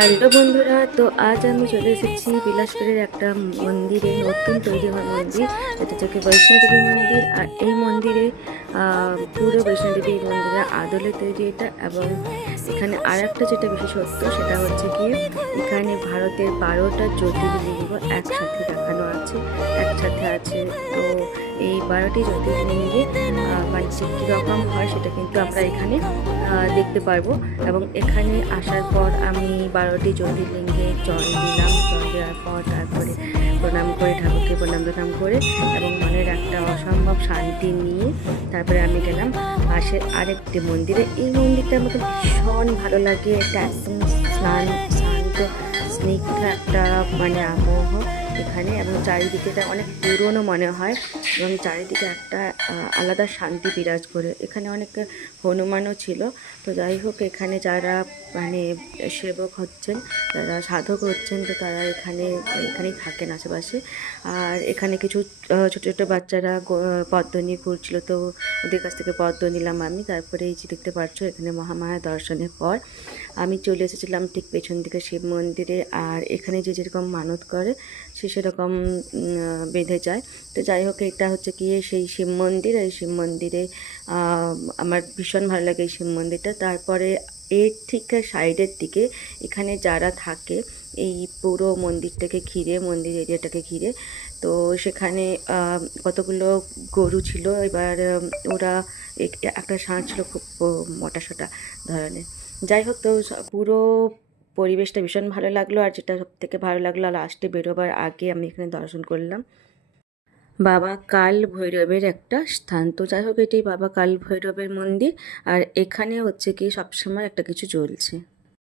Hello বন্ধুরা, তো আজ আমি চলে এসেছি বিলাসপুরের একটা মন্দিরে, নতুন তৈরি হওয়া মন্দির, যেটা হচ্ছে বৈষ্ণোদেবী মন্দির। আর এই মন্দিরে পুরো বৈষ্ণোদেবী মন্দিরের আদলে তৈরি এটা। এবং এখানে আর একটা যেটা বিশেষত্ব, সেটা হচ্ছে কি এখানে ভারতের 12টা জ্যোতির্লিঙ্গ একসাথে দেখানো আছে, একসাথে আছে। তো এই 12টি জ্যোতির্লিঙ্গে মানে যে কীরকম হয় সেটা কিন্তু আমরা এখানে দেখতে পারবো। এবং এখানে আসার পর আমি 12টি জ্যোতির্লিঙ্গে জল দিলাম। জল দেওয়ার পর তারপরে প্রণাম করে, ঠাকুরকে প্রণাম করে এবং মনের একটা অসম্ভব শান্তি নিয়ে তারপরে আমি গেলাম পাশের আরেকটি মন্দিরে। এই মন্দিরটা আমাকে ভীষণ ভালো লাগে। এটা একদম শান্ত স্নিগ্ধ একটা মানে আবহ এখানে, এবং চারিদিকেটা অনেক পুরনো মনে হয় এবং চারিদিকে একটা আলাদা শান্তি বিরাজ করে। এখানে অনেক হনুমানও ছিল। তো যাই হোক, এখানে যারা মানে সেবক হচ্ছেন, যারা সাধক হচ্ছেন, তো তারা এখানেই থাকেন আশেপাশে। আর এখানে কিছু ছোটো ছোটো বাচ্চারা পদ্ম নিয়ে ঘুরছিল, তো ওদের কাছ থেকে পদ্ম নিলাম আমি। তারপরে এই যে দেখতে পাচ্ছ, এখানে মহামায়া দর্শনের পর আমি চলে এসেছিলাম ঠিক পেছন দিকে শিব মন্দিরে। আর এখানে যে যেরকম মানত করে সে সেরকম বেঁধে যায়। তো যাই হোক, এটা হচ্ছে গিয়ে সেই শিব মন্দির। এই শিব মন্দিরে আমার ভীষণ ভালো লাগে এই শিব মন্দিরটা। তারপরে এর ঠিক সাইডের দিকে এখানে যারা থাকে এই পুরো মন্দিরটাকে ঘিরে, মন্দির এরিয়াটাকে ঘিরে, তো সেখানে কতগুলো গরু ছিল। এবার ওরা একটা ষাঁড় ছিল খুব মোটাসোটা ধরনের। যাই হোক, তো পুরো পরিবেশটা ভীষণ ভালো লাগলো। আর যেটা সব থেকে ভালো লাগলো, লাস্টে বেরোবার আগে আমি এখানে দর্শন করলাম বাবা কাল ভৈরবের একটা স্থান। তো যাই হোক, এটি বাবা কাল ভৈরবের মন্দির। আর এখানে হচ্ছে কি সবসময় একটা কিছু চলছে।